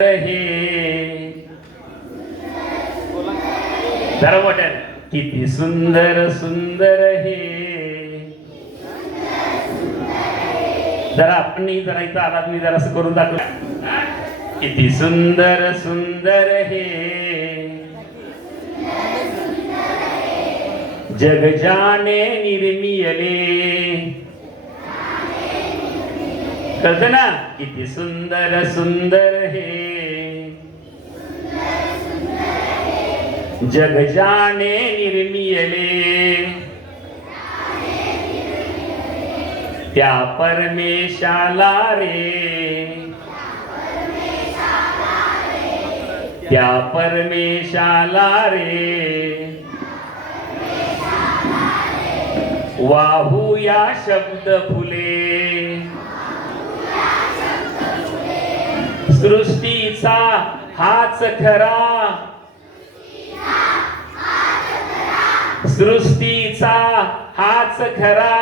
हे जरा मोठ्याने किती सुंदर सुंदर हे जरा आपण जरा इथं आलात मी जरा असं करून दाखवलं किती सुंदर सुंदर हे जग जाने निर्मियले कळतं ना किती सुंदर सुंदर हे जग जाने निर्मियले त्या परमेशाला रे त्या परमेशाला रे वाहूया शब्द फुले सृष्टीचा हाच खरा सृष्टीचा हाच खरा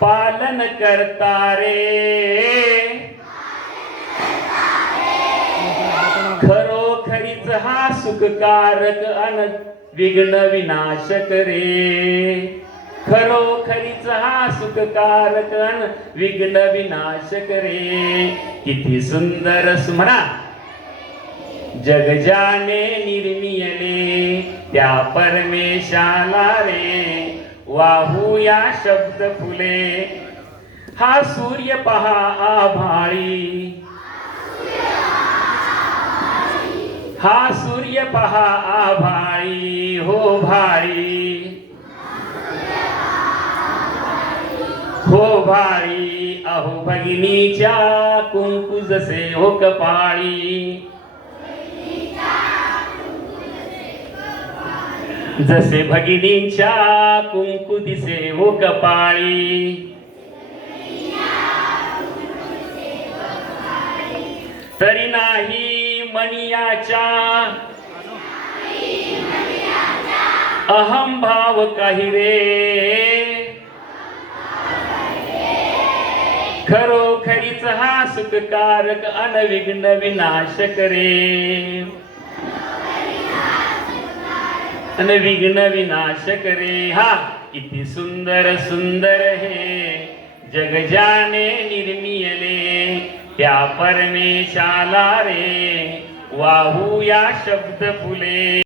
पालन करता रे खरोखरीच हा सुखकारक अन विघ्न विनाशक रे खरोखरीच हा सुखकारक अन विघ्न विनाशक रे किती सुंदर म्हणा जग जाने निर्मियले त्या परमेशाला रे वाहूया शब्द फुले हा सूर्य पहा आभाळी हा सूर्य पहा आभाळी हो भाळी अहो भगिनीच्या कुंकू जसे हो कपाळी जसे भगिनींच्या कुंकू दिसे हो कपाळी तरी नाही मनियाच्या अहम भाव काही रे खरोखरीच हा सुखकारक अनविघ्न विनाशक रे अनविघ्न विनाशक रे हा किती सुंदर सुंदर हे जग जाने निर्मियले त्या परमेशाला रे वाहूया शब्द फुले